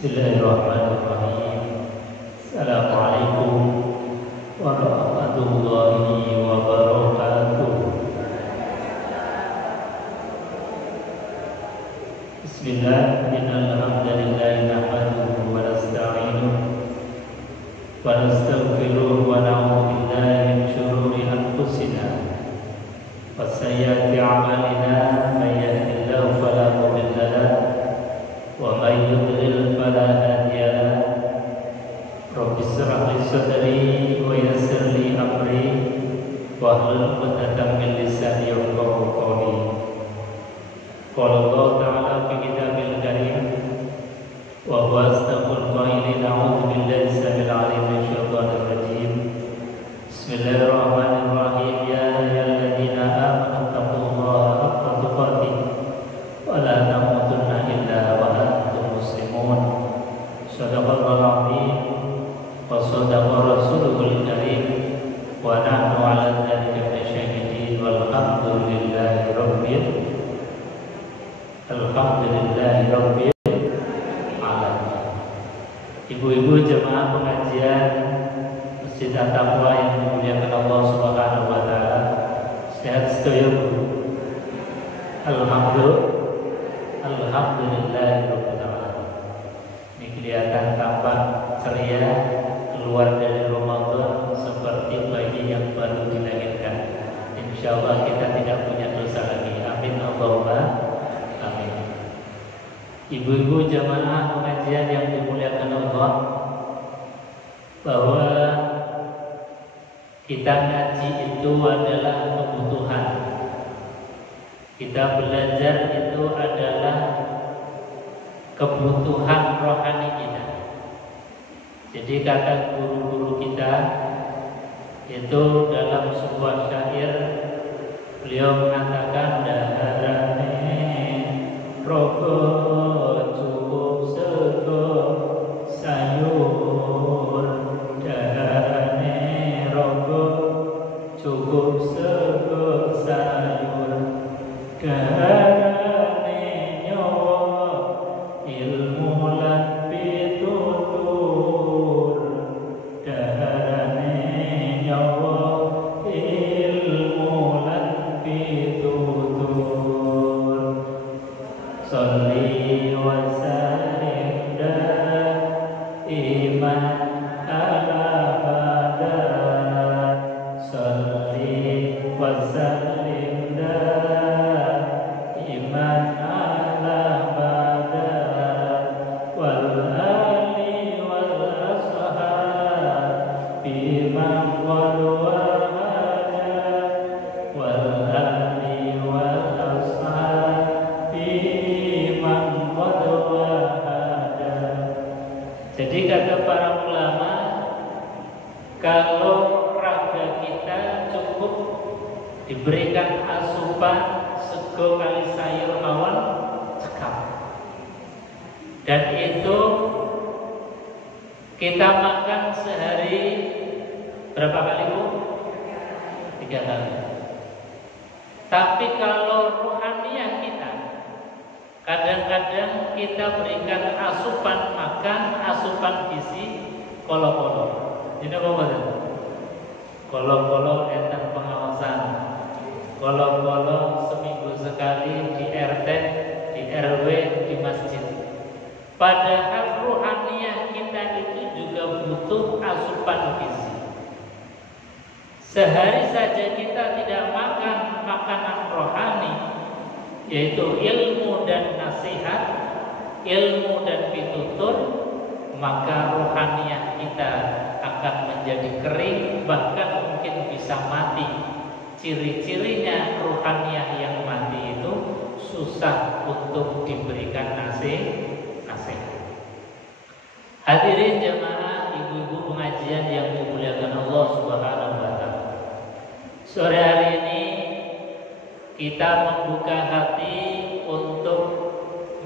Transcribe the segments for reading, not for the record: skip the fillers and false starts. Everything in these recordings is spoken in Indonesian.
Bismillahirrahmanirrahim. Assalamualaikum warahmatullahi wabarakatuh. Bismillah, innal hamdalillah nahmaduhu wa nasta'inuhu wa nastaghfiruh wa na'udzu billahi min shururi anfusina wa sayyiati a'malina, may yahdihillahu fala mudilla lahu wa may yudlil fala hadiya lahu. Rabbi shrah li sadri wa yassir li amri wahlul 'uqdatam min lisani yafqahu qawli. Qala Allah ta'ala fi kitabil karim wa huwa asdaqul qailin, a'udzu billahi samil 'alim minasy syaithanir rajim. Bismillahirrahmanirrahim. Ya ayyuhalladzina amanu taqullaha haqqa tuqatih wa la tamutunna illa wa antum muslimun. Shadaqallahul 'azim wa shadaqa rasuluhul karim wa nahnu 'ala dzalika minasyahidin walhamdulillahi rabbil alamin. Ibu-ibu jemaah pengajian Masjid At-Taqwa yang dimuliakan Allah Subhanahu wa taala, sehat sedaya Bu? Alhamdulillahirabbil alamin. Ini kelihatan tampak ceria keluar dari Ramadan seperti bayi yang baru dilahirkan. Insyaallah kita tidak punya dosa lagi. Amin Allahumma amin. Ibu-ibu jamaah pengajian yang dimuliakan Allah, bahwa kita ngaji itu adalah kebutuhan. Kita belajar itu adalah kebutuhan rohani kita. Jadi kata guru-guru kita itu dalam sebuah syair, beliau mengatakan daharane rogo cukup sego sayur, daharane rogo cukup sego sayur, daharane nyawa ilmu lan pitutur, daharane nyawa ilmu lan pitutur. Sholli wa sallim daiman ala badan, sholli wa sallim daiman ala badan, wal ali wal ashab biman qad wahada, wal ali wal ashab biman qad wahada. Jadi kata para ulama, kalau raga kita cukup diberikan asupan sego kali sayur mawon cekap, dan itu kita makan sehari berapa kali Bu? 3 kali. Tapi kalau rohaniah kita, kadang-kadang kita berikan asupan makan, asupan gizi kolo-kolo. Ini apa betul? Kolo-kolo enten pengawasan, kolo-kolo seminggu sekali di RT, di RW, di masjid. Padahal rohaniah kita itu juga butuh asupan gizi. Sehari saja kita tidak makan makanan rohani, yaitu ilmu dan nasihat, ilmu dan pitutur, maka rohaniah kita akan menjadi kering, bahkan mungkin bisa mati. Ciri-cirinya rohaniah yang mati itu susah untuk diberikan nasihat. Hadirin jamaah, ibu-ibu pengajian yang dimuliakan Allah Subhanahu wa taala. Sore hari ini kita membuka hati untuk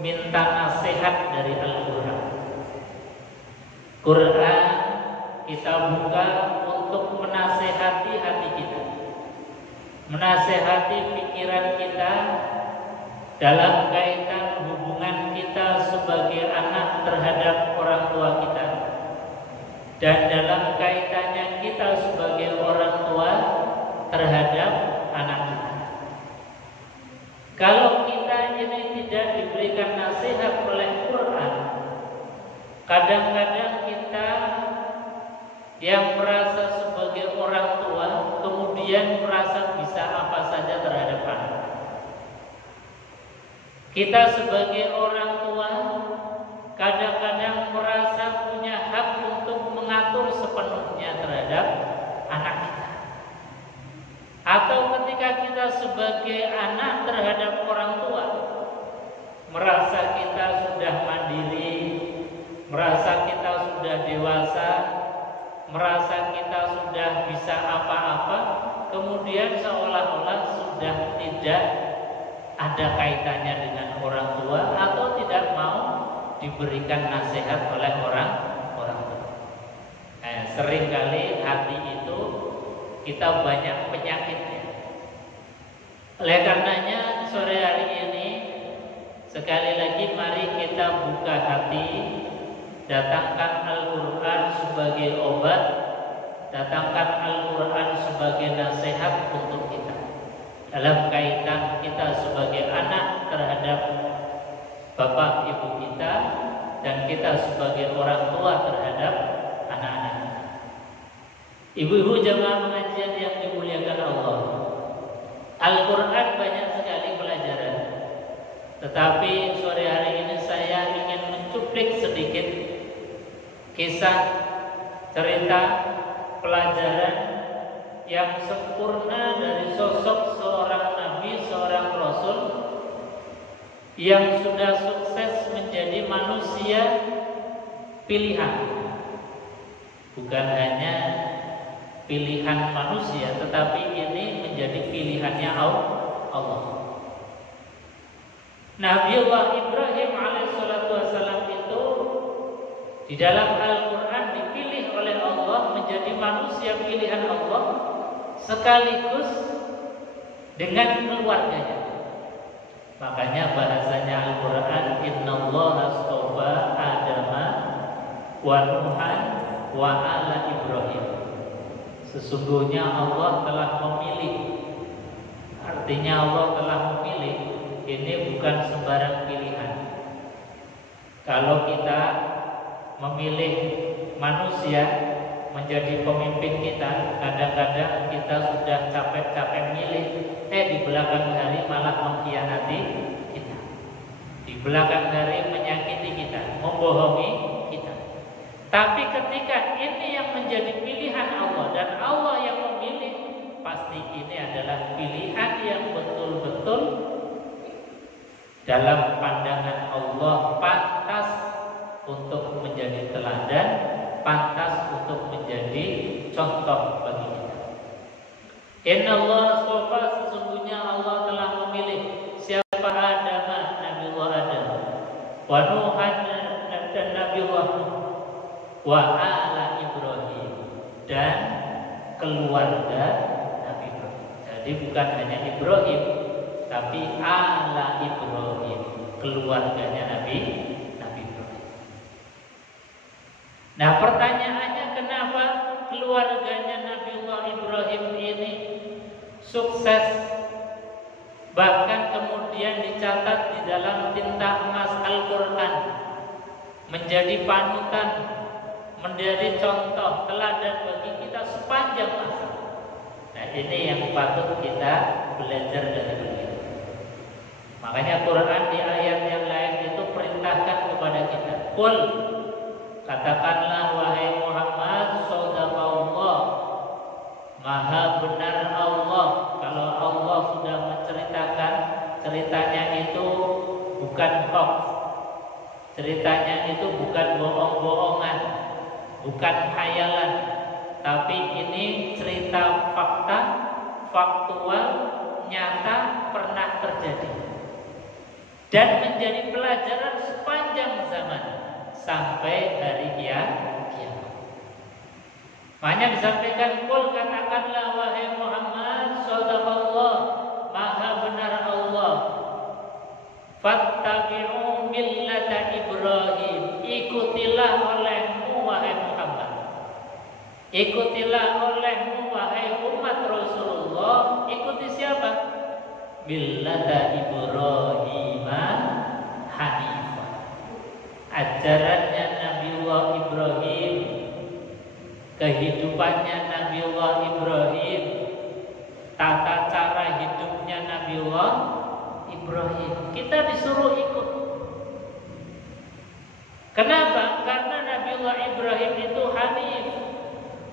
minta nasihat dari Al-Quran. Quran kita buka untuk menasehati hati kita, menasehati pikiran kita, dalam kaitan hubungan kita sebagai anak terhadap orang tua kita, dan dalam kaitannya kita sebagai orang tua terhadap anak kita. Kalau kita ini tidak diberikan nasihat oleh Quran, kadang-kadang kita yang merasa sebagai orang tua kemudian merasa bisa apa saja terhadap anak. Kita sebagai orang tua kadang-kadang merasa punya hak untuk mengatur sepenuhnya terhadap anak kita. Atau ketika kita sebagai anak terhadap orang tua merasa kita sudah mandiri, merasa kita sudah dewasa, merasa kita sudah bisa apa-apa, kemudian seolah-olah sudah tidak ada kaitannya dengan orang tua atau tidak mau diberikan nasihat oleh orang tua. Seringkali hati itu kita banyak penyakitnya. Oleh karenanya sore hari ini sekali lagi mari kita buka hati, datangkan Al-Quran sebagai obat, datangkan Al-Quran sebagai nasihat untuk kita dalam kaitan kita sebagai anak terhadap bapak ibu kita, dan kita sebagai orang tua terhadap anak-anak. Ibu-ibu jamaah pengajian yang dimuliakan Allah, Al-Quran banyak sekali pelajaran, tetapi sore hari ini saya ingin mencuplik sedikit kisah, cerita, pelajaran yang sempurna dari sosok seorang nabi, seorang rasul yang sudah sukses menjadi manusia pilihan. Bukan hanya pilihan manusia, tetapi ini menjadi pilihannya Allah. Nabiullah Ibrahim alaihissalatu wassalam itu di dalam Al-Quran dipilih oleh Allah menjadi manusia pilihan Allah sekaligus dengan keluarganya. Makanya bahasanya Al-Quran, innallaha astofa Adama wa Nuhan wa ala Ibrahim. Sesungguhnya Allah telah memilih. Artinya Allah telah memilih. Ini bukan sembarang pilihan. Kalau kita memilih manusia menjadi pemimpin kita, kadang-kadang kita sudah capek-capek milih, di belakang hari malah mengkhianati kita, di belakang hari menyakiti kita, membohongi kita. Tapi ketika ini yang menjadi pilihan Allah dan Allah yang memilih, pasti ini adalah pilihan yang betul-betul dalam pandangan Allah pantas untuk menjadi teladan, pantas untuk menjadi contoh bagi kita. Innallaha astofa, sesungguhnya Allah telah memilih siapa Adam, Nabiullah Adam, wa Nuhan, dan Nabiullah Nuh, wa ala Ibrahim, dan keluarga Nabi Ibrahim. Jadi bukan hanya Ibrahim, tapi ala Ibrahim, keluarganya Nabi Ibrahim. Nah, pertanyaannya, kenapa keluarganya Nabiullah Ibrahim ini sukses, bahkan kemudian dicatat di dalam tinta emas Al-Quran, menjadi panutan, menjadi contoh teladan bagi kita sepanjang masa. Nah, ini yang patut kita belajar dari beliau. Makanya Quran di ayat yang lain itu perintahkan kepada kita, qul, katakanlah wahai Muhammad, shadaqallah, maha benar Allah. Kalau Allah sudah menceritakan, ceritanya itu bukan hoax, ceritanya itu bukan bohong-bohongan, bukan khayalan, tapi ini cerita fakta, faktual, nyata, pernah terjadi, dan menjadi pelajaran sepanjang zaman sampai hari kiamat. Makanya disampaikan, qul, katakanlah wahai Muhammad, shadaqallah, maha benar Allah, Fattabi'u millata Ibrahim, ikutilah olehmu wahai Muhammad, ikutilah olehmu wahai umat Rasulullah. Ikuti siapa? Millata Ibrahim hanifah, ajarannya Nabiullah Ibrahim, kehidupannya Nabiullah Ibrahim, tata cara hidupnya Nabiullah Ibrahim. Kita disuruh ikut. Kenapa? Karena Nabiullah Ibrahim itu hanif,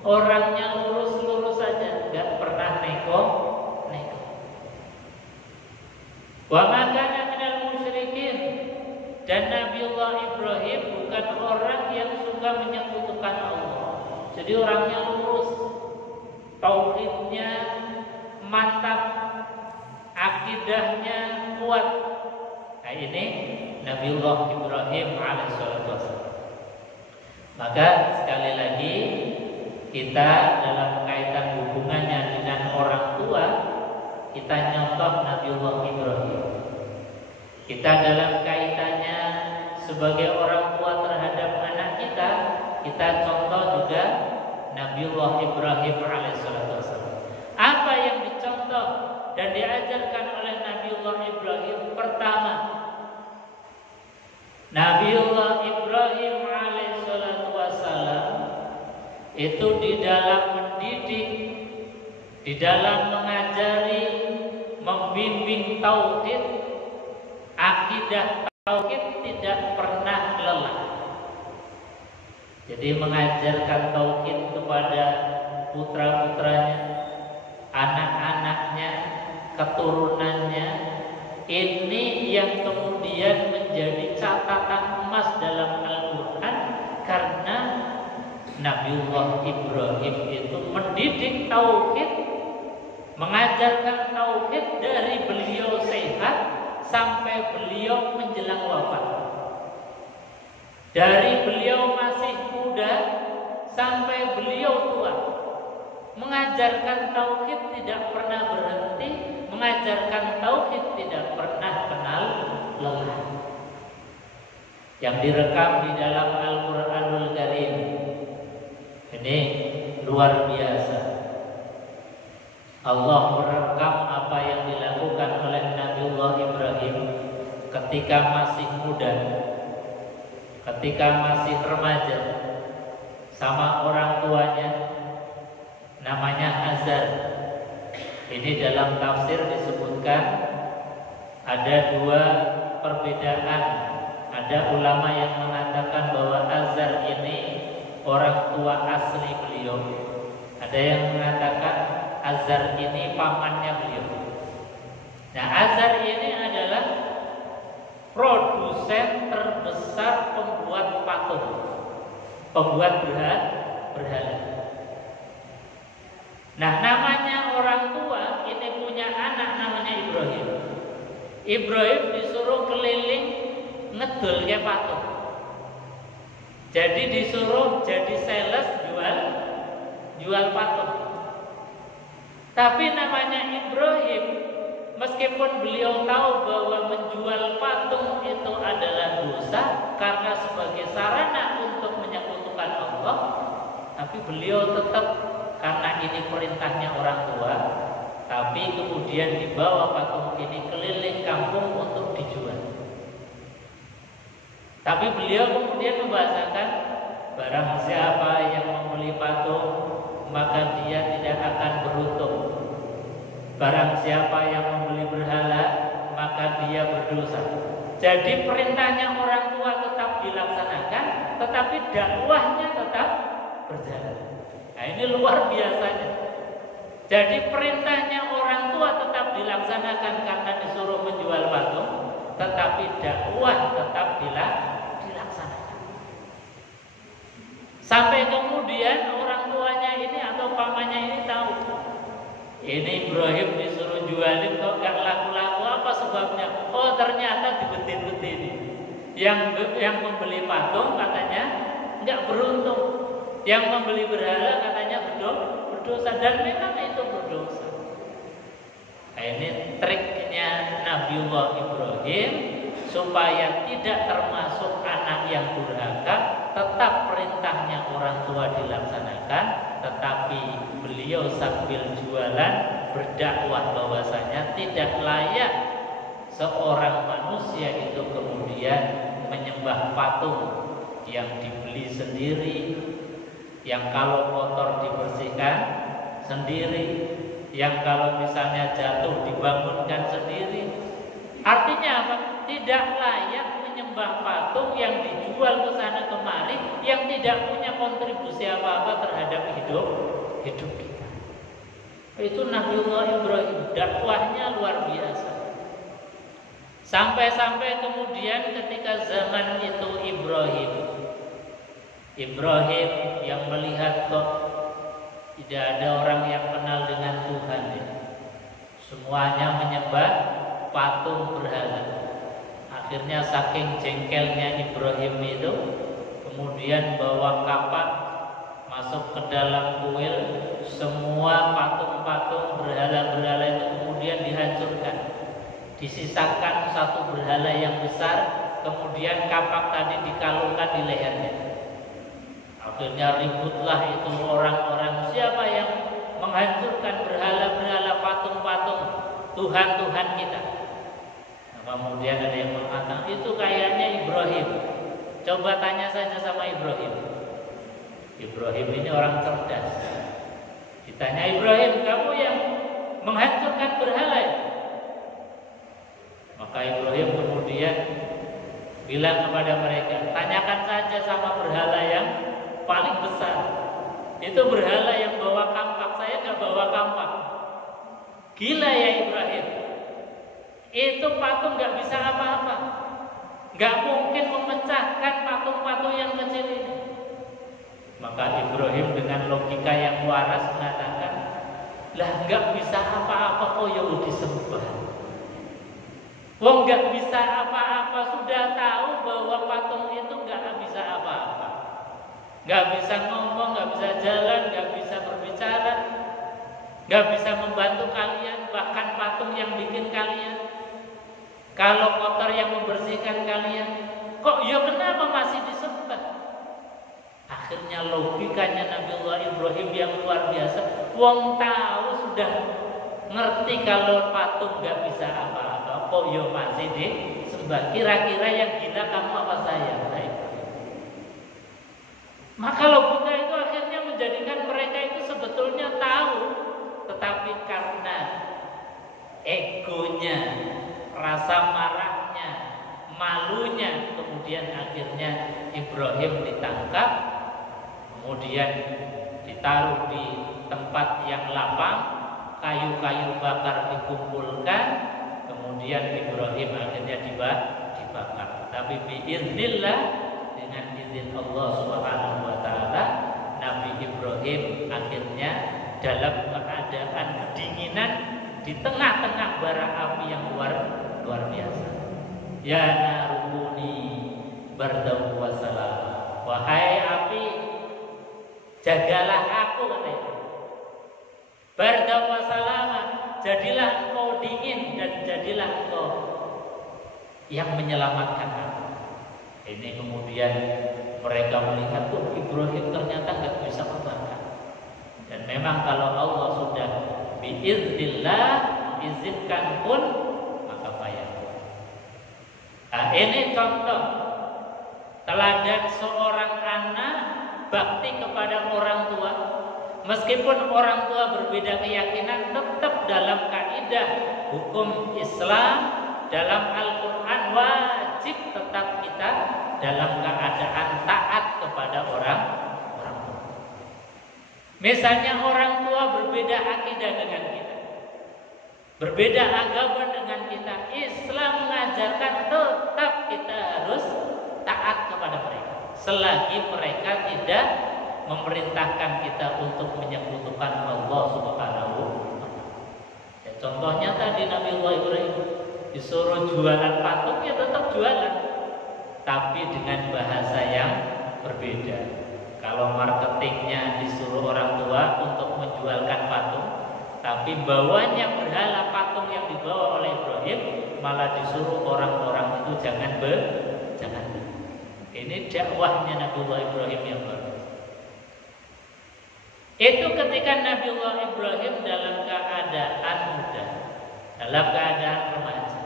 orangnya lurus-lurus saja, nggak pernah neko. Wa ma kana minal musyrikin, dan Nabiullah Ibrahim bukan orang yang suka menyekutukan Allah. Jadi orangnya lurus, tauhidnya mantap, akidahnya kuat. Nah ini Nabiullah Ibrahim alaihissalam. Maka sekali lagi kita dalam kaitan hubungannya dengan orang tua, kita nyontoh Nabiullah Ibrahim. Kita dalam kaitannya sebagai orang tua terhadap anak kita contoh juga Nabiullah Ibrahim alaihissalam. Apa yang dicontoh dan diajarkan oleh Nabiullah Ibrahim? Pertama, Nabiullah Ibrahim alaihissalam itu di dalam mendidik, di dalam mengajari, membimbing tauhid, akidah tauhid tidak pernah lelah. Jadi mengajarkan tauhid kepada putra-putranya, anak-anaknya, keturunannya. Ini yang kemudian menjadi catatan emas dalam Al-Quran, karena Nabiullah Ibrahim itu mendidik tauhid, mengajarkan tauhid dari beliau sehat sampai beliau menjelang wafat. Dari beliau masih muda sampai beliau tua, mengajarkan tauhid tidak pernah berhenti, mengajarkan tauhid tidak pernah kenal lelah. Yang direkam di dalam Al-Quranul Karim ini luar biasa. Allah merekam apa yang dilakukan oleh Nabiullah Ibrahim ketika masih muda, ketika masih remaja, sama orang tuanya namanya Azar. Ini dalam tafsir disebutkan ada dua perbedaan. Ada ulama yang mengatakan bahwa Azar ini orang tua asli beliau. Ada yang mengatakan Azar ini pamannya beliau. Nah, Azar ini adalah produsen terbesar pembuat patung, pembuat berhala. Nah, namanya orang tua ini punya anak namanya Ibrahim. Ibrahim disuruh keliling ngedol ke patung. Jadi disuruh jadi sales jual patung. Tapi namanya Ibrahim, meskipun beliau tahu bahwa menjual patung itu adalah dosa karena sebagai sarana untuk menyekutukan Allah, tapi beliau tetap, karena ini perintahnya orang tua, tapi kemudian dibawa patung ini keliling kampung untuk dijual. Tapi beliau kemudian membahasakan, barang siapa yang membeli patung, maka dia tidak akan beruntung. Barang siapa yang membeli berhala, maka dia berdosa. Jadi perintahnya orang tua tetap dilaksanakan, tetapi dakwahnya tetap berjalan. Nah, ini luar biasanya. Jadi perintahnya orang tua tetap dilaksanakan karena disuruh menjual patung, tetapi dakwah tetap dilaksanakan. Sampai kemudian orang tuanya ini atau pamannya ini tahu, ini Ibrahim disuruh jualin kok gak laku-laku, apa sebabnya? Oh, ternyata dibetin-betin. Yang membeli patung katanya nggak beruntung, yang membeli berhala katanya berdosa, dan memang itu berdosa. Nah, ini triknya Nabiullah Ibrahim supaya tidak termasuk anak yang durhaka, tetap perintahnya orang tua dilaksanakan, tetapi beliau sambil jualan berdakwah bahwasanya tidak layak seorang manusia itu kemudian menyembah patung yang dibeli sendiri, yang kalau kotor dibersihkan sendiri, yang kalau misalnya jatuh dibangunkan sendiri. Artinya apa? Tidak layak menyembah patung yang dijual ke sana kemari, yang tidak punya kontribusi apa-apa terhadap hidup kita. Itu Nabiullah Ibrahim, dakwahnya luar biasa. Sampai-sampai kemudian ketika zaman itu Ibrahim yang melihat kok tidak ada orang yang kenal dengan Tuhan ya. Semuanya menyembah patung berhala. Akhirnya saking jengkelnya Ibrahim itu kemudian bawa kapak masuk ke dalam kuil, semua patung-patung berhala-berhala itu kemudian dihancurkan. Disisakan satu berhala yang besar, kemudian kapak tadi dikalungkan di lehernya. Akhirnya ributlah itu orang-orang, siapa yang menghancurkan berhala-berhala, patung-patung Tuhan-Tuhan kita. Nah, kemudian ada yang mengatakan itu kayaknya Ibrahim. Coba tanya saja sama Ibrahim. Ibrahim ini orang cerdas. Ditanya Ibrahim, kamu yang menghancurkan berhala ya? Maka Ibrahim kemudian bilang kepada mereka, tanyakan saja sama berhala yang paling besar. Itu berhala yang bawa kampak, saya nggak bawa kampak. Gila ya Ibrahim. Itu patung nggak bisa apa-apa. Nggak mungkin memecahkan patung-patung yang kecil ini. Maka Ibrahim dengan logika yang waras mengatakan, lah nggak bisa apa-apa kok yang disembah. Wong nggak bisa apa-apa, sudah tahu bahwa patung itu nggak bisa apa-apa, nggak bisa ngomong, nggak bisa jalan, nggak bisa berbicara, nggak bisa membantu kalian, bahkan patung yang bikin kalian. Kalau kotor yang membersihkan kalian, kok ya kenapa masih disembah? Akhirnya logikanya Nabiullah Ibrahim yang luar biasa. Wong tahu sudah ngerti kalau patung nggak bisa apa-apa, kok yo masih disembah. Kira-kira yang gila kamu apa saya? Maka logika itu akhirnya menjadikan mereka itu sebetulnya tahu, tetapi karena egonya, rasa marahnya, malunya, kemudian akhirnya Ibrahim ditangkap, kemudian ditaruh di tempat yang lapang, kayu-kayu bakar dikumpulkan, kemudian Ibrahim akhirnya dibakar. Tapi biiznillah, dengan izin Allah Subhanahu wa taala, Nabi Ibrahim akhirnya dalam keadaan kedinginan di tengah-tengah bara api yang luar biasa. Ya narukuni bardahu wa salam. Wahai api, jagalah aku, katanya. Bardahu wa salam, jadilah engkau dingin dan jadilah engkau yang menyelamatkan aku. Ini kemudian mereka melihat, oh Ibrahim ternyata nggak bisa membakar. Dan memang kalau Allah sudah biiznillah izinkan pun, maka payah. Nah, ini contoh teladan seorang anak bakti kepada orang tua. Meskipun orang tua berbeda keyakinan, tetap dalam kaidah hukum Islam, dalam Al-Quran wajib tetap kita dalam keadaan taat kepada orang tua. Misalnya orang tua berbeda akidah dengan kita, berbeda agama dengan kita, Islam mengajarkan tetap kita harus taat kepada mereka selagi mereka tidak memerintahkan kita untuk menyekutukan Allah Subhanahu wa taala. Ya, contohnya tadi Nabiullah Ibrahim disuruh jualan patung, ya tetap jualan, tapi dengan bahasa yang berbeda. Kalau marketingnya disuruh orang tua untuk menjualkan patung, tapi bawanya berhala patung yang dibawa oleh Ibrahim malah disuruh orang-orang itu jangan jangan. Ini dakwahnya Nabiullah Ibrahim yang baru. Itu ketika Nabiullah Ibrahim dalam keadaan muda, dalam keadaan remaja.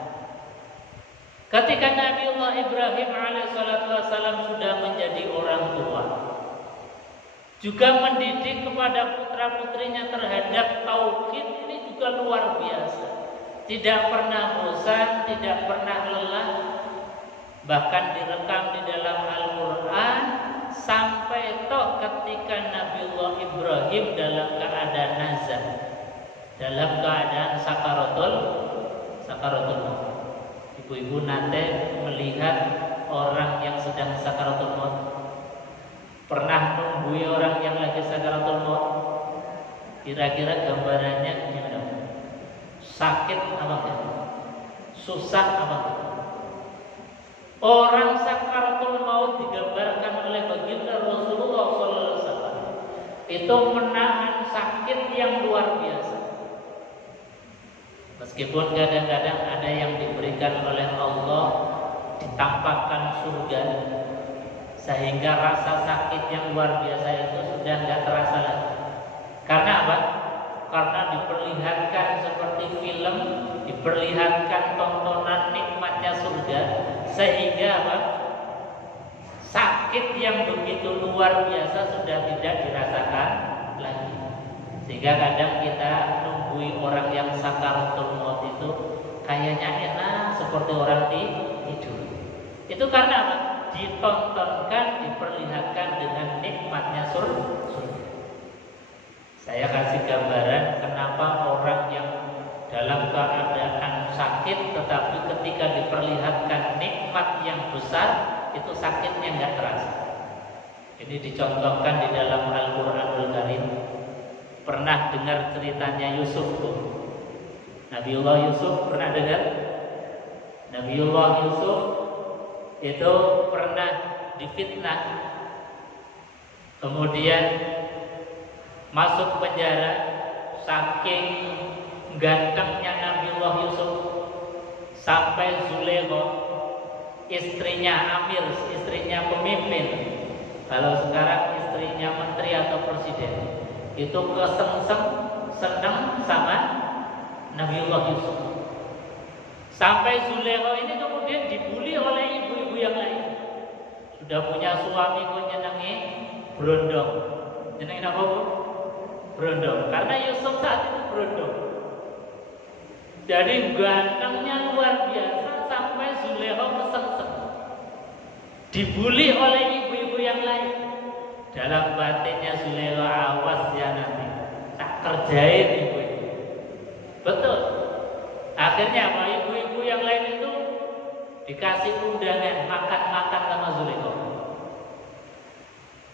Ketika Nabiullah Ibrahim alaihissalam sudah menjadi orang tua, juga mendidik kepada putra-putrinya terhadap tauhid, ini juga luar biasa. Tidak pernah bosan, tidak pernah lelah. Bahkan direkam di dalam Al-Quran sampai toh ketika Nabiullah Ibrahim dalam keadaan nazar, dalam keadaan sakaratul maut. Ibu-ibu nanti melihat orang yang sedang sakaratul maut. Pernah nunggui orang yang lagi sakaratul maut? Kira-kira gambarannya gimana? Sakit apa enggak? Susah apa enggak? Orang sakaratul maut digambarkan oleh baginda Rasulullah SAW itu menahan sakit yang luar biasa. Meskipun kadang-kadang ada yang diberikan oleh Allah ditampakkan surga, sehingga rasa sakit yang luar biasa itu sudah tidak terasa lagi. Karena apa? Karena diperlihatkan seperti film, diperlihatkan tontonan nikmatnya surga, sehingga apa? Sakit yang begitu luar biasa sudah tidak dirasakan lagi. Sehingga kadang kita nunggui orang yang sakaratul maut itu kayaknya enak seperti orang tidur. Itu karena apa? Ditontonkan, diperlihatkan dengan nikmatnya surga. Saya kasih gambaran kenapa orang yang dalam keadaan sakit tetapi ketika diperlihatkan nikmat yang besar itu sakitnya nggak terasa. Ini dicontohkan di dalam Al-Quranul Karim. Pernah dengar ceritanya Yusuf tuh? Nabiullah Yusuf pernah dengar? Nabiullah Yusuf itu pernah difitnah, kemudian masuk penjara. Saking gantengnya Nabiullah Yusuf sampai Zulaikha, istrinya Amir, istrinya pemimpin, kalau sekarang istrinya menteri atau presiden, itu kesengsem senang sama Nabiullah Yusuf. Sampai Zulaikha ini kemudian dibully oleh ibu-ibu yang lain. Sudah punya suami kok nyenengi berondong. Nyenengi apa bu? Berondong. Karena Yusuf saat itu berondong. Jadi gantengnya luar biasa sampai Zulaikha kesengsem. Dibully oleh ibu-ibu yang lain. Dalam batinnya Zulaikha, awas ya nanti tak kerjain ibu-ibu. Betul. Akhirnya apa? Ibu-ibu yang lain itu dikasih undangan makan-makan sama Zulaikha.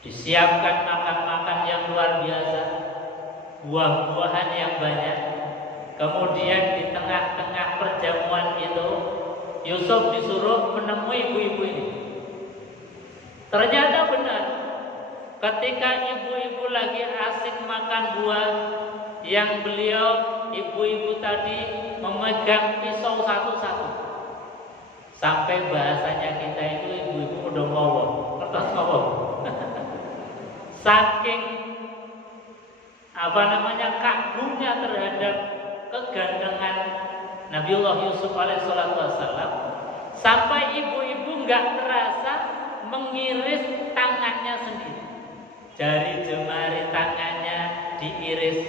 Disiapkan makan-makan yang luar biasa, buah-buahan yang banyak. Kemudian di tengah-tengah perjamuan itu Yusuf disuruh menemui ibu-ibu ini. Ternyata benar, ketika ibu-ibu lagi asik makan buah, yang beliau ibu-ibu tadi memegang pisau satu-satu. Sampai bahasanya kita itu ibu-ibu udah ngowong, kertas ngowong. Saking kagumnya terhadap kegantengan Nabiullah Yusuf alaihissalam, sampai ibu-ibu nggak terasa mengiris tangannya sendiri. Jari jemari tangannya diiris.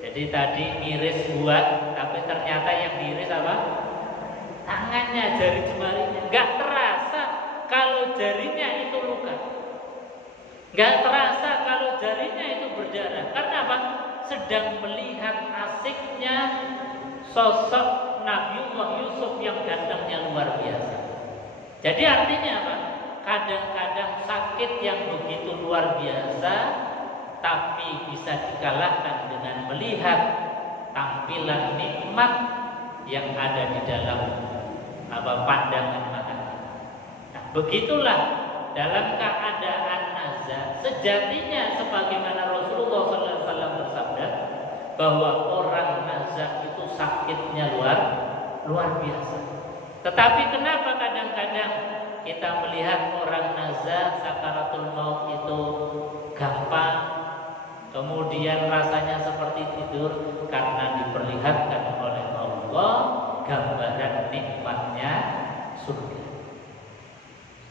Jadi tadi iris buat, tapi ternyata yang diiris apa? Tangannya, jari jemarinya. Nggak terasa kalau jarinya itu luka. Nggak terasa kalau jarinya itu berdarah. Karena apa? Sedang melihat asiknya sosok Nabiullah Yusuf yang gantengnya luar biasa. Jadi artinya apa? Kadang-kadang sakit yang begitu luar biasa, tapi bisa dikalahkan dengan melihat tampilan nikmat yang ada di dalam pandangan mata. Nah, begitulah dalam keadaan nazar sejatinya, sebagaimana Rasulullah SAW bersabda bahwa orang nazar itu sakitnya luar luar biasa. Tetapi kenapa kadang-kadang kita melihat orang nazar sakaratul maut itu gampang, kemudian rasanya seperti tidur, karena diperlihatkan oleh Allah gambaran nikmatnya surga.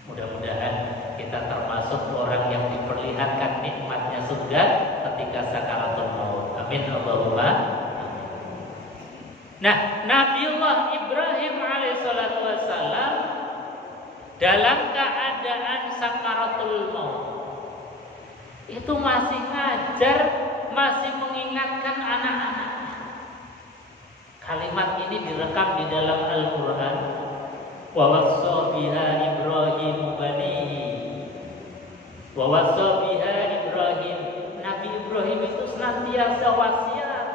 Mudah-mudahan kita termasuk orang yang diperlihatkan nikmatnya surga ketika sakaratul maut. Amin Allahumma amin. Nah, Nabiullah Ibrahim alaihissalatu wassalam dalam keadaan sakaratul maut itu masih ngajar, masih mengingatkan anak-anaknya. Kalimat ini direkam di dalam Al-Quran. Wa wassa biha Ibrahim banihi. Wa wassa biha Ibrahim. Nabi Ibrahim itu senantiasa wasiat.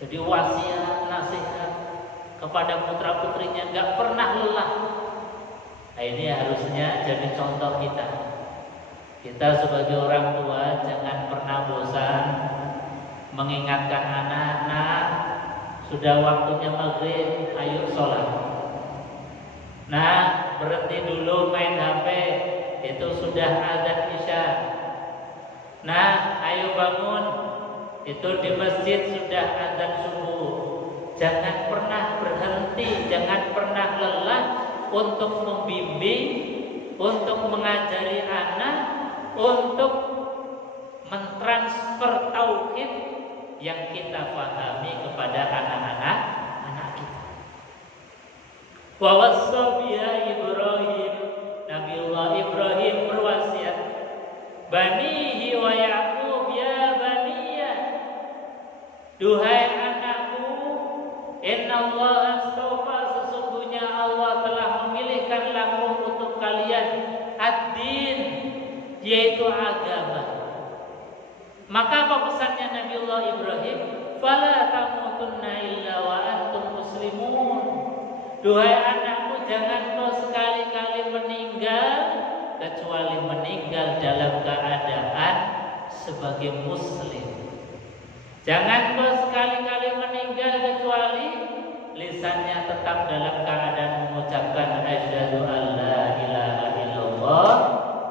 Jadi wasiat, nasihat kepada putra-putrinya, enggak pernah lelah. Nah, ini harusnya jadi contoh kita. Kita sebagai orang tua jangan pernah bosan mengingatkan anak-anak, sudah waktunya maghrib, ayo sholat. Nah, berhenti dulu main HP, itu sudah azan isya. Nah, ayo bangun, itu di masjid sudah azan subuh. Jangan pernah berhenti, jangan pernah lelah untuk membimbing, untuk mengajari anak, untuk mentransfer tauhid yang kita pahami kepada anak-anak kita. Wa wassa biha Ibrahim. Nabiullah Ibrahim berwasiat, banihi wa Yaqub ya baniya. Duhai anakku, innallaha astafa, sesungguhnya Allah telah memilihkan lakum untuk kalian ad-din, yaitu agama. Maka apa pesannya Nabiullah Ibrahim? Fala tamutunna illa wa antum muslimun. Duhai anakku, jangan kau sekali-kali meninggal kecuali meninggal dalam keadaan sebagai muslim. Jangan kau sekali-kali meninggal kecuali lisannya tetap dalam keadaan mengucapkan asyhadu an la ilaha illallah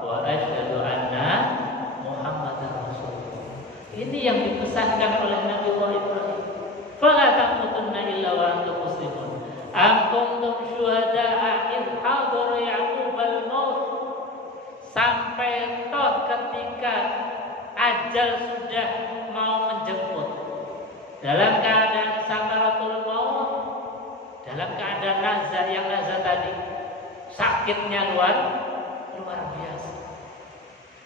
wa asyhadu anna Muhammadar Rasulullah. Ini yang dipesankan oleh Nabiullah Ibrahim. Fala tamutunna illa wa antum muslimun. Am kuntum syuhada'a idh hadara Ya'qub al-maut. Sampai toh ketika ajal sudah mau menjemput, dalam keadaan sakaratul maut, dalam keadaan nazar yang nazar tadi, sakitnya luar biasa,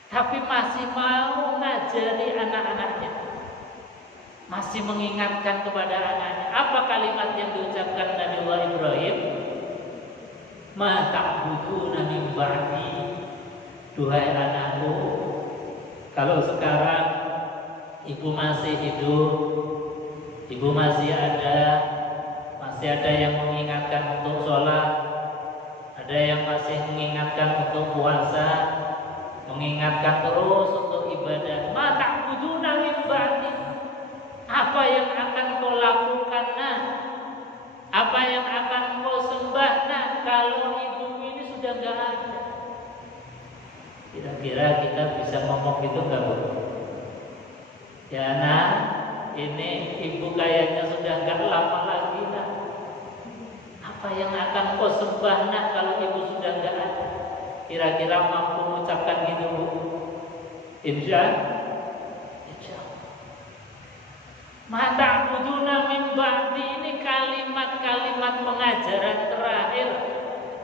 tapi masih mau ngajari anak-anaknya, masih mengingatkan kepada anaknya. Apa kalimat yang diucapkan Nabiullah Ibrahim? Ma ta'buduna min ba'di. Duhai anakku, kalau sekarang ibu masih hidup, ibu masih ada yang mengingatkan untuk sholat, ada yang masih mengingatkan untuk puasa, mengingatkan terus untuk ibadah. Ma ta'buduna min ba'di. Apa yang akan kau lakukan nah? Apa yang akan kau sembah nah kalau ibu ini sudah gak ada? Kira-kira kita bisa ngomong gitu gak, Bu? Ya nah, ini ibu kayaknya sudah gak lama lagi nah. Apa yang akan kau sembah nah kalau ibu sudah gak ada? Kira-kira mampu mengucapkan gitu, Bu? Insya Allah. Ma ta'buduna min ba'di, ini kalimat-kalimat pengajaran terakhir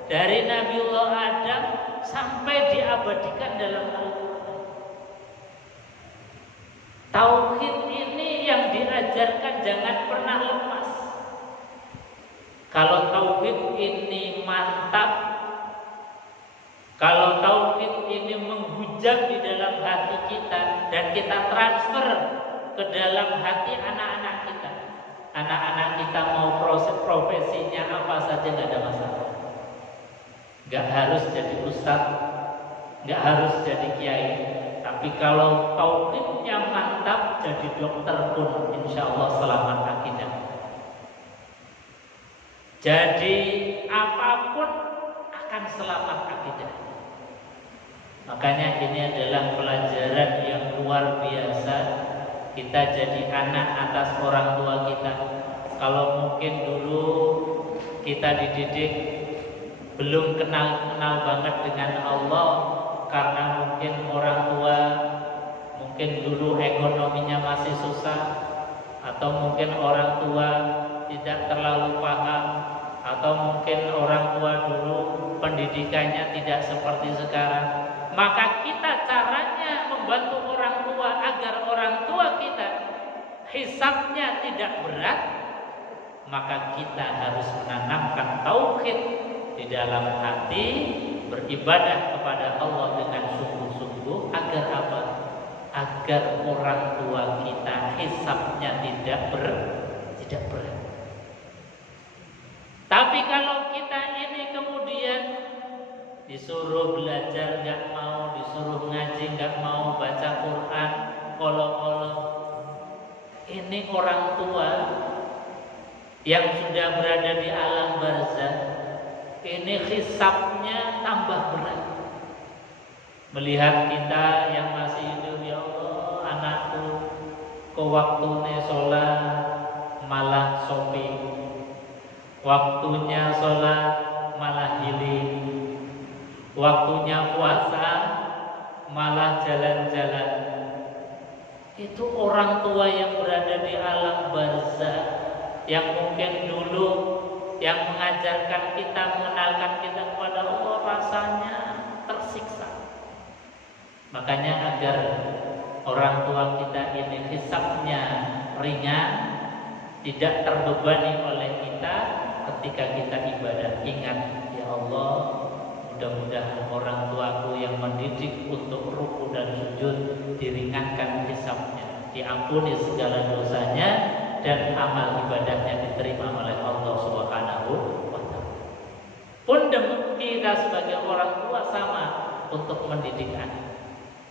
dari Nabiullah Adam sampai diabadikan dalam Al-Quran. Tauhid ini yang diajarkan jangan pernah lepas. Kalau tauhid ini mantap, kalau tauhid ini menghujam di dalam hati kita dan kita transfer ke dalam hati anak-anak kita, anak-anak kita mau proses profesinya apa saja nggak ada masalah. Nggak harus jadi ustadz, nggak harus jadi kiai, tapi kalau tauhidnya mantap, jadi dokter pun insya Allah selamat akidah. Jadi apapun akan selamat akidah. Makanya ini adalah pelajaran yang luar biasa. Kita jadi anak atas orang tua kita. Kalau mungkin dulu kita dididik belum kenal banget dengan Allah, karena mungkin orang tua mungkin dulu ekonominya masih susah, atau mungkin orang tua tidak terlalu paham, atau mungkin orang tua dulu pendidikannya tidak seperti sekarang. Maka kita caranya membantu orang tua agar orang tua kita hisabnya tidak berat, maka kita harus menanamkan tauhid di dalam hati, beribadah kepada Allah dengan sungguh-sungguh. Agar apa? Agar orang tua kita hisabnya tidak berat. Tapi kalau kita ini kemudian disuruh belajar nggak mau, disuruh ngaji nggak mau, baca Quran kolok-kolok, ini orang tua yang sudah berada di alam barzakh, ini hisabnya tambah berat. Melihat kita yang masih hidup, ya Allah, anakku ke waktunya sholat malah shopping, waktunya sholat malah healing, waktunya puasa malah jalan-jalan. Itu orang tua yang berada di alam barzakh, yang mungkin dulu yang mengajarkan kita, mengenalkan kita kepada Allah, rasanya tersiksa. Makanya agar orang tua kita ini hisabnya ringan, tidak terbebani oleh kita ketika kita ibadah. Ingat, ya Allah, mudah-mudahan orang tuaku yang mendidik untuk ruku dan sujud diringankan hisabnya, diampuni segala dosanya, dan amal ibadahnya diterima oleh Allah Subhanahu wa ta'ala. Pun kita sebagai orang tua sama untuk mendidik anak.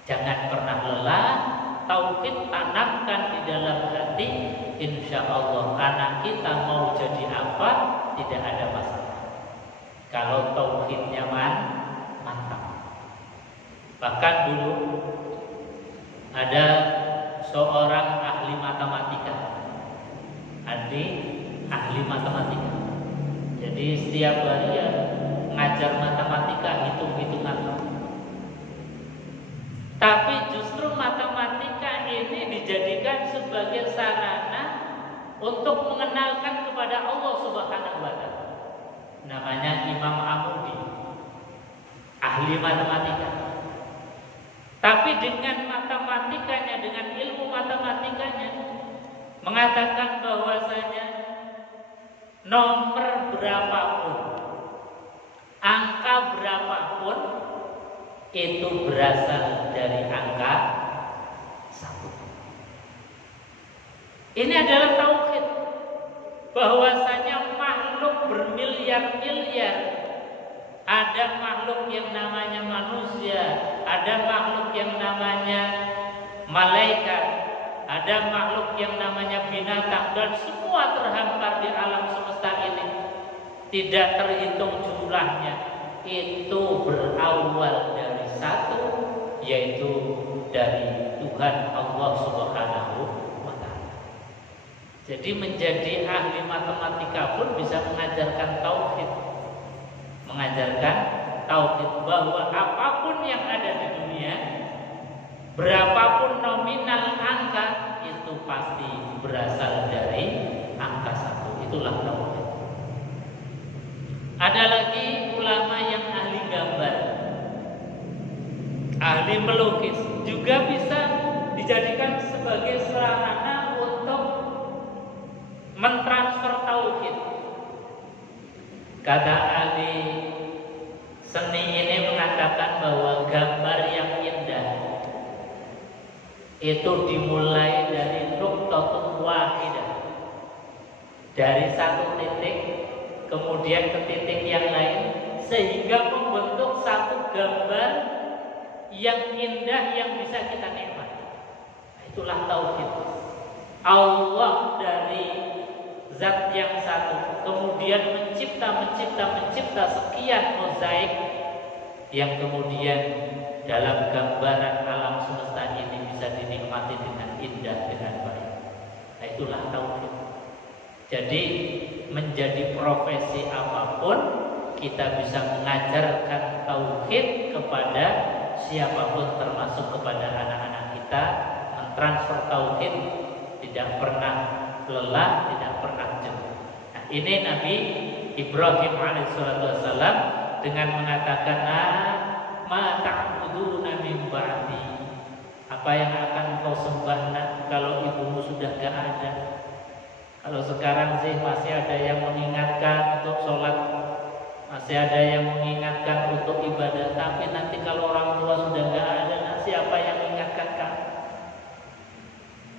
Jangan pernah lelah, tauhid tanamkan di dalam hati. Insya Allah anak kita mau jadi apa tidak ada masalah kalau tauhidnya mantap. Bahkan dulu ada seorang ahli matematika, ahli matematika. Jadi setiap hari ya ngajar matematika, hitung-hitungan. Tapi justru matematika ini dijadikan sebagai sarana untuk mengenalkan kepada Allah Subhanahu wa ta'ala. Namanya Imam Amudi, ahli matematika. Tapi dengan matematikanya, dengan ilmu matematikanya, mengatakan bahwasanya nomor berapapun, angka berapapun, itu berasal dari angka 1. Ini adalah tauhid, bahwasanya makhluk bermiliar-miliar. Ada makhluk yang namanya manusia, ada makhluk yang namanya malaikat, ada makhluk yang namanya binatang, dan semua terhampar di alam semesta ini, tidak terhitung jumlahnya. Itu berawal dari satu, yaitu dari Tuhan Allah Subhanahu wa ta'ala. Jadi menjadi ahli matematika pun bisa mengajarkan tauhid, bahwa apapun yang ada di dunia, berapapun nominal angka, itu pasti berasal dari angka 1. Itulah tauhid. Ada lagi ulama yang ahli gambar, ahli melukis, juga bisa dijadikan sebagai sarana untuk mentransfer tauhid. Kata ahli seni ini mengatakan bahwa gambar yang indah itu dimulai dari nuqtatun wahidah, dari satu titik kemudian ke titik yang lain, sehingga membentuk satu gambar yang indah yang bisa kita nikmati. Itulah tauhid. Allah dari zat yang satu, kemudian mencipta sekian mozaik yang kemudian dalam gambaran alam semesta ini bisa dinikmati dengan indah, dengan baik. Nah, itulah tauhid. Jadi menjadi profesi apapun, kita bisa mengajarkan tauhid kepada siapapun, termasuk kepada anak-anak kita, mentransfer tauhid, tidak pernah lelah, tidak pernah jenuh. Nah, ini Nabi Ibrahim alaihissalam dengan mengatakan, ma ta'buduna min ba'di, apa yang akan kau sembah kalau ibumu sudah gak ada. Kalau sekarang sih masih ada yang mengingatkan untuk sholat, masih ada yang mengingatkan untuk ibadah, tapi nanti kalau orang tua sudah gak ada, siapa yang mengingatkan kamu?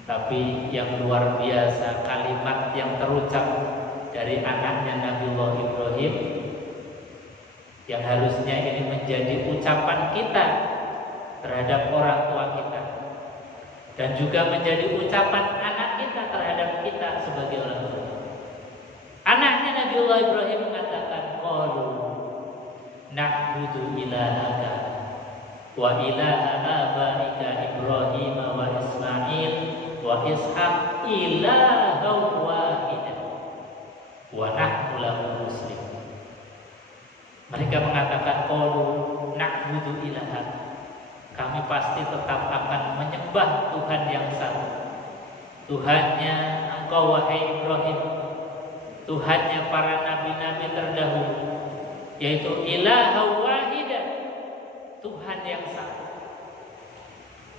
Tapi yang luar biasa, kalimat yang terucap dari anaknya Nabiullah Ibrahim, yang harusnya ini menjadi ucapan kita terhadap orang tua kita, dan juga menjadi ucapan anak kita terhadap kita sebagai orang tua. Anaknya Nabiullah Ibrahim mengatakan, qalu na'budu ilahaka wa ilaha abaika Ibrahim wa Ismail wa Ishaq ilaha wahidah wa nahnu lahu muslimun. Mereka mengatakan, qalu na'budu ilahaka, kami pasti tetap akan menyembah Tuhan yang satu, Tuhannya engkau wahai Ibrahim, Tuhannya para nabi-nabi terdahulu, yaitu ilaha wahidah, Tuhan yang satu.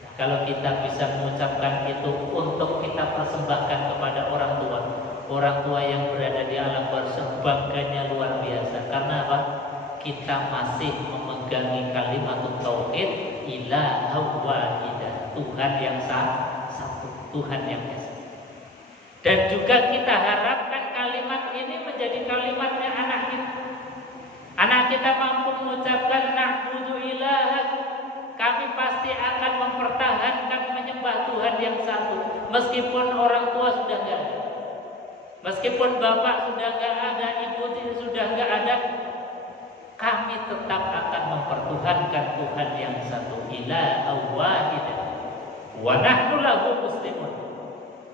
Nah, kalau kita bisa mengucapkan itu untuk kita persembahkan kepada orang tua yang berada di alam barzakh, bangganya luar biasa. Karena apa? Kita masih memegangi kalimat tauhid, ilaha wahidah, Tuhan yang satu, Tuhan yang esa. Dan juga kita harapkan kalimat ini menjadi kalimatnya anak kita. Anak kita mampu mengucapkan na'budu ilahak, kami pasti akan mempertahankan menyembah Tuhan yang satu, meskipun orang tua sudah enggak ada, meskipun bapak sudah enggak ada, ibu sudah enggak ada, kami tetap akan mempertuhankan Tuhan yang satu, ilaha wahidah wa nahnu lahu muslimun.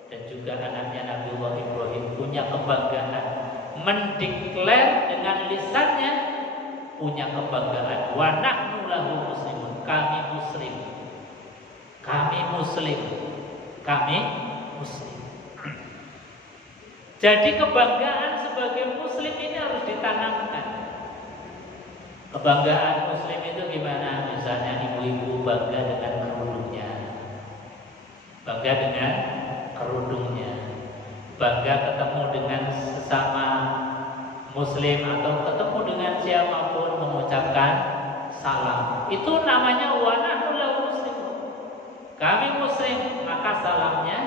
Dan juga anaknya Nabiullah Ibrahim punya kebanggaan, mendeklar dengan lisannya, punya kebanggaan, wa nahnu lahu muslimun, kami muslim, kami muslim, kami muslim. Jadi kebanggaan sebagai muslim ini harus ditanamkan. Kebanggaan muslim itu gimana? Misalnya ibu-ibu bangga dengan kerudungnya, bangga dengan kerudungnya, bangga ketemu dengan sesama muslim atau ketemu dengan siapapun mengucapkan salam. Itu namanya wa nahnu lahu muslimun, kami muslim, maka salamnya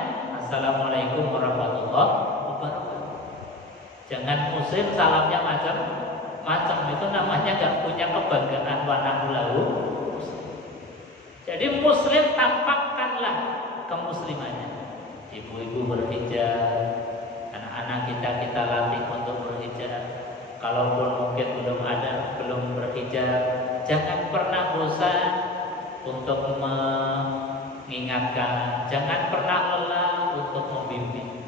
assalamualaikum warahmatullahi wabarakatuh. Jangan muslim salamnya macam-macam, itu namanya gak punya kebanggaan wa nahnu lahu muslimun. Jadi muslim tampakkanlah kemuslimannya. Ibu-ibu berhijab, anak-anak kita latih untuk berhijab. Kalaupun mungkin belum berhijab, jangan pernah bosan untuk mengingatkan, jangan pernah lelah untuk membimbing.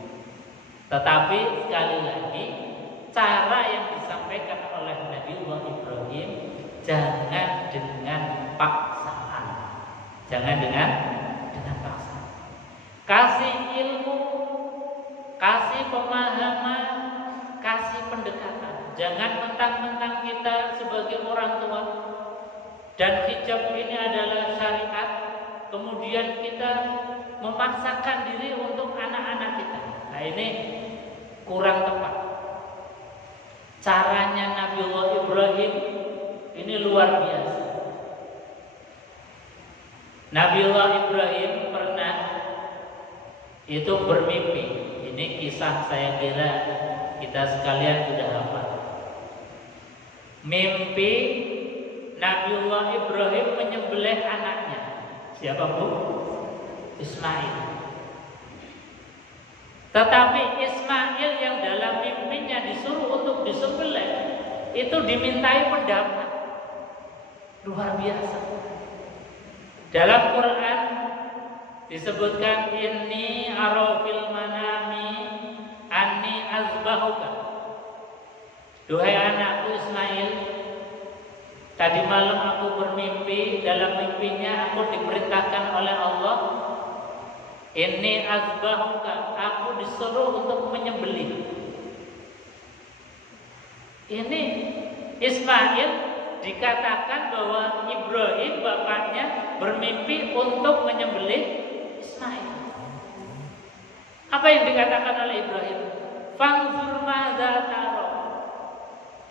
Tetapi sekali lagi, cara yang disampaikan oleh Nabiullah Ibrahim jangan dengan paksaan, jangan dengan paksaan. Kasih ilmu, kasih pemahaman, kasih pendekatan. Jangan mentang-mentang kita sebagai orang tua dan hijab ini adalah syariat, kemudian kita memaksakan diri untuk anak-anak kita. Nah, ini kurang tepat. Caranya Nabiullah Ibrahim ini luar biasa. Nabiullah Ibrahim pernah itu bermimpi. Ini kisah saya kira kita sekalian sudah hafal. Mimpi Nabiullah Ibrahim menyembelih anaknya. Siapa Bu? Ismail. Tetapi Ismail yang dalam mimpinya disuruh untuk disembelih itu dimintai pendapat. Luar biasa. Dalam Quran disebutkan inni ara fil manami anni azbahuka. Duhai anakku Ismail, tadi malam aku bermimpi, dalam mimpinya aku diperintahkan oleh Allah, inni azbahuka, aku disuruh untuk menyembelih. Ini Ismail dikatakan bahwa Ibrahim bapaknya bermimpi untuk menyembelih Ismail. Apa yang dikatakan oleh Ibrahim? Fanzur madza tara.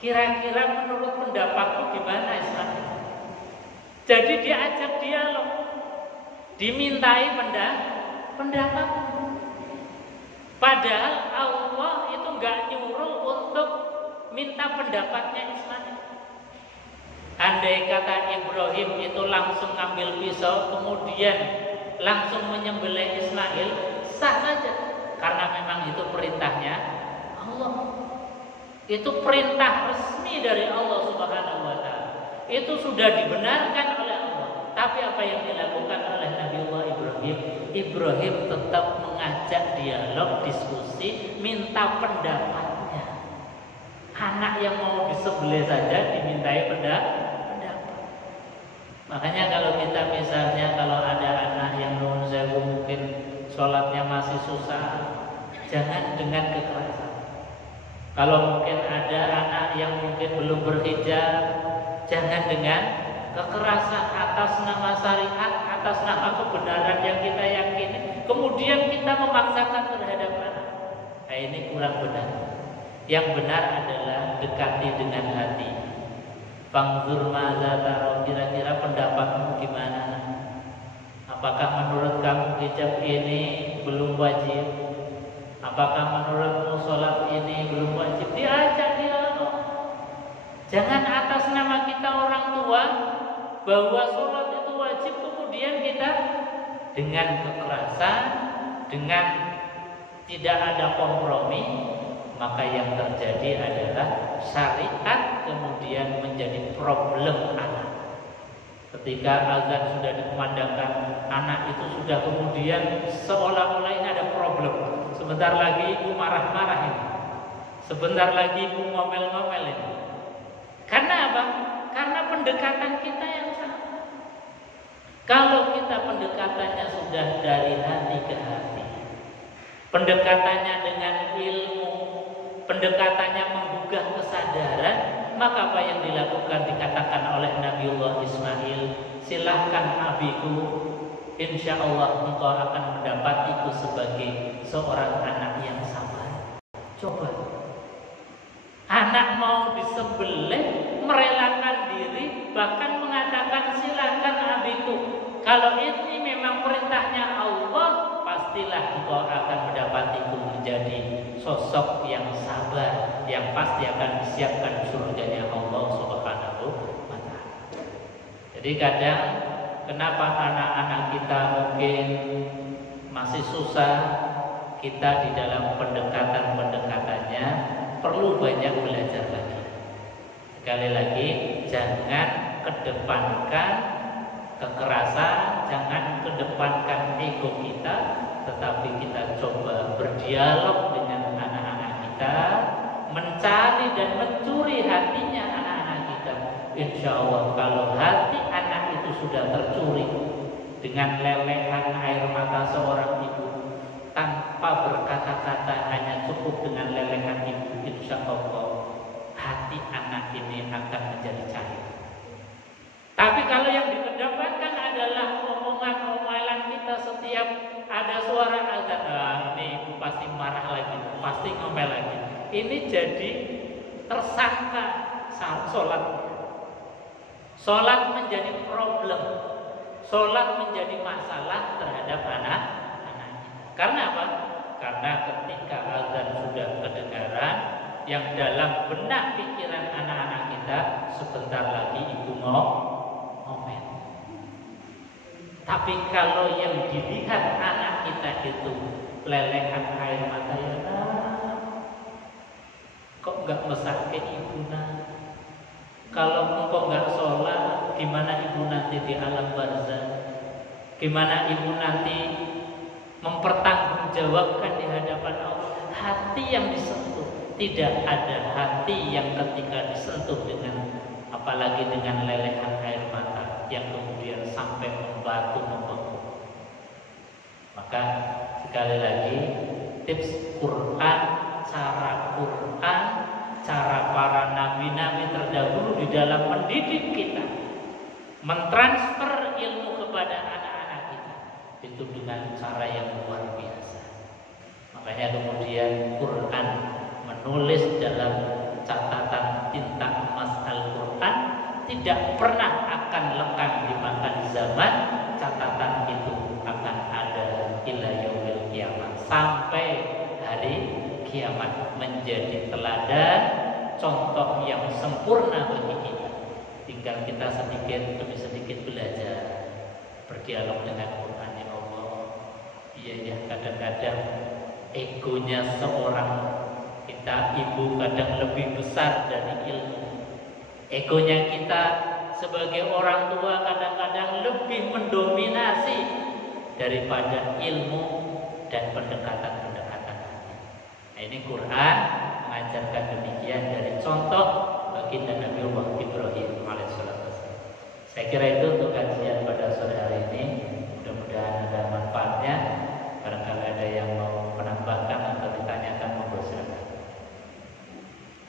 Kira-kira menurut pendapatku gimana Ismail? Jadi diajak dialog, dimintai pendapat. Padahal Allah itu nggak nyuruh untuk minta pendapatnya Ismail. Andai kata Ibrahim itu langsung ngambil pisau kemudian langsung menyembelih Ismail, sah saja, karena memang itu perintahnya Allah. Itu perintah resmi dari Allah Subhanahu wa taala. Itu sudah dibenarkan oleh Allah. Tapi apa yang dilakukan oleh Nabiullah Ibrahim? Ibrahim tetap mengajak dialog, diskusi, minta pendapatnya. Anak yang mau disembelih saja dimintai pendapat. Makanya kalau kita misalnya kalau ada anak yang nuwun sewu mungkin sholatnya masih susah, jangan dengan kekerasan. Kalau mungkin ada anak yang mungkin belum berhijab, jangan dengan kekerasan atas nama syariat, atas nama kebenaran yang kita yakini, kemudian kita memaksakan terhadap anak. Nah, ini kurang benar. Yang benar adalah dekati dengan hati. Fangzur madza tara, kira-kira pendapatmu gimana? Apakah menurut kamu hijab ini belum wajib? Apakah menurutmu sholat ini belum wajib? Diajak dialog. Jangan atas nama kita orang tua bahwa sholat itu wajib kemudian kita dengan kekerasan, dengan tidak ada kompromi, maka yang terjadi adalah syariat kemudian menjadi problem anak. Ketika azan sudah dikumandangkan, anak itu sudah kemudian seolah-olah ini ada problem. Sebentar lagi ibu marah-marah ini. Sebentar lagi ibu ngomel-ngomel ini. Karena apa? Karena pendekatan kita yang salah. Kalau kita pendekatannya sudah dari hati ke hati, pendekatannya dengan ilmu, pendekatannya menggugah kesadaran, maka apa yang dilakukan dikatakan oleh Nabiullah Ismail, silahkan abiku, insya Allah engkau akan mendapatiku sebagai seorang anak yang sabar. Coba, anak mau disembelih, merelakan diri, bahkan mengatakan silahkan abiku. Kalau ini memang perintahnya Allah, pastilah engkau akan mendapatiku menjadi sosok yang sabar, yang pasti akan disiapkan surganya Allah Subhanahu wa ta'ala. Jadi kadang kenapa anak-anak kita mungkin masih susah, kita di dalam pendekatan-pendekatannya perlu banyak belajar lagi. Sekali lagi, jangan kedepankan kekerasan, jangan kedepankan ego kita, tetapi kita coba berdialog dengan anak-anak kita, mencari dan mencuri hatinya anak-anak kita. Insya Allah kalau hati anak itu sudah tercuri dengan lelehan air mata seorang ibu, tanpa berkata-kata, hanya cukup dengan lelehan ibu, insya Allah hati anak ini akan menjadi cair. Tapi kalau yang dikedepankan adalah omongan-omongan kita setiap ada suara azan, ini ibu pasti marah lagi, pasti ngomel lagi. Ini jadi tersangka sholat. Sholat menjadi problem, sholat menjadi masalah terhadap anak-anak. Karena apa? Karena ketika azan sudah kedengaran, yang dalam benak pikiran anak-anak kita sebentar lagi ibu ngomel. Tapi kalau yang dilihat anak kita itu lelehan air mata ya kok nggak mesake ibu nak? Kalau engkau nggak sholat, gimana ibu nanti di alam barzah? Gimana ibu nanti mempertanggungjawabkan di hadapan Allah? Hati yang disentuh, tidak ada hati yang ketika disentuh dengan apalagi dengan lelehan air mata yang kemudian sampai membeku. Maka sekali lagi tips Quran, cara para nabi-nabi terdahulu di dalam mendidik kita, mentransfer ilmu kepada anak-anak kita itu dengan cara yang luar biasa. Makanya kemudian Quran menulis dalam catatan tinta emas Al-Quran tidak pernah akan lekang dimakan zaman. Catatan itu akan ada ila yaumil kiamat, sampai hari kiamat, menjadi teladan contoh yang sempurna bagi kita. Tinggal kita sedikit demi sedikit belajar berdialog dengan Quran. Ya Allah, iya ya, kadang-kadang egonya seorang kita ibu kadang lebih besar dari ilmu. Egonya kita sebagai orang tua kadang-kadang lebih mendominasi daripada ilmu dan pendekatan-pendekatan. Nah, ini Quran mengajarkan demikian dari contoh baginda Nabi Allah Ibrahim alaihissalam. Saya kira